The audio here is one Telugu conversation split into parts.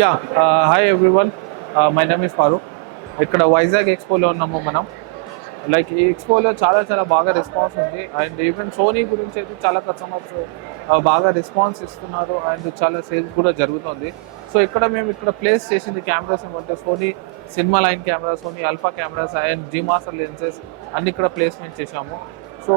Yeah hi everyone my name is Farooq ఇక్కడ వైజాగ్ ఎక్స్పోలో ఉన్నాము మనం. లైక్ ఈ ఎక్స్పోలో చాలా చాలా బాగా రెస్పాన్స్ ఉంది. అండ్ ఈవెన్ సోనీ గురించి అయితే చాలా కస్టమర్స్ బాగా రెస్పాన్స్ ఇస్తున్నారు. అండ్ చాలా సేల్స్ కూడా జరుగుతుంది. సో ఇక్కడ మేము ఇక్కడ ప్లేస్ చేసింది కెమెరాస్ ఏమంటే Sony cinema line camera Sony Alpha cameras and G master lenses అన్ని ఇక్కడ ప్లేస్మెంట్ చేశాము. సో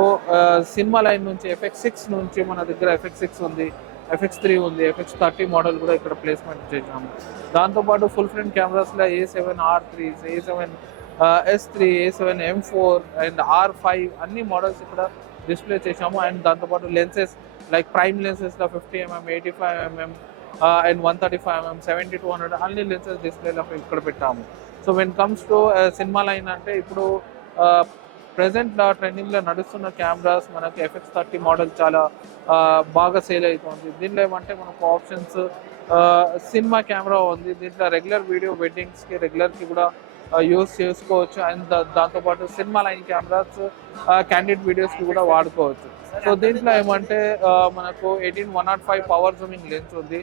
సినిమా లైన్ నుంచి ఎఫ్ఎక్స్ సిక్స్ నుంచి మన దగ్గర ఎఫెక్ట్ సిక్స్ ఉంది. ఎఫ్ఎక్స్ త్రీ ఉంది ఎఫ్ఎక్స్ థర్టీ మోడల్ కూడా ఇక్కడ ప్లేస్మెంట్ చేసాము దాంతోపాటు full front కెమెరాస్లో A seven R three A seven S three A seven M four and R five అన్ని మోడల్స్ ఇక్కడ డిస్ప్లే చేసాము అండ్ దాంతోపాటు lenses like prime లెన్సెస్లో fifty mm eighty five mm and one thirty five mm seventy two hundred అన్ని లెన్సెస్ డిస్ప్లేలో ఇక్కడ పెట్టాము. So when comes to cinema line అంటే ఇప్పుడు ప్రెసెంట్ ట్రెండింగ్లో నడుస్తున్న కెమెరాస్ మనకి ఎఫ్ఎక్స్ థర్టీ మోడల్ చాలా బాగా సేల్ అవుతుంది దీనిలో ఏమంటే మనకు ఆప్షన్స్ సినిమా కెమెరా ఉంది. దీంట్లో రెగ్యులర్ వీడియో వెడ్డింగ్స్కి రెగ్యులర్కి కూడా యూస్ చేసుకోవచ్చు. అండ్ దాంతోపాటు సినిమా లైన్ కెమెరాస్ క్యాండిడ్ వీడియోస్కి కూడా వాడుకోవచ్చు. సో దీంట్లో ఏమంటే మనకు eighteen one nought five power zooming lens ఉంది.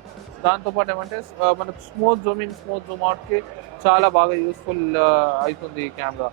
దాంతోపాటు ఏమంటే మనకు స్మూత్ జూమింగ్ స్మూత్ జూమ్ అవుట్కి చాలా బాగా యూస్ఫుల్ అవుతుంది ఈ కెమెరా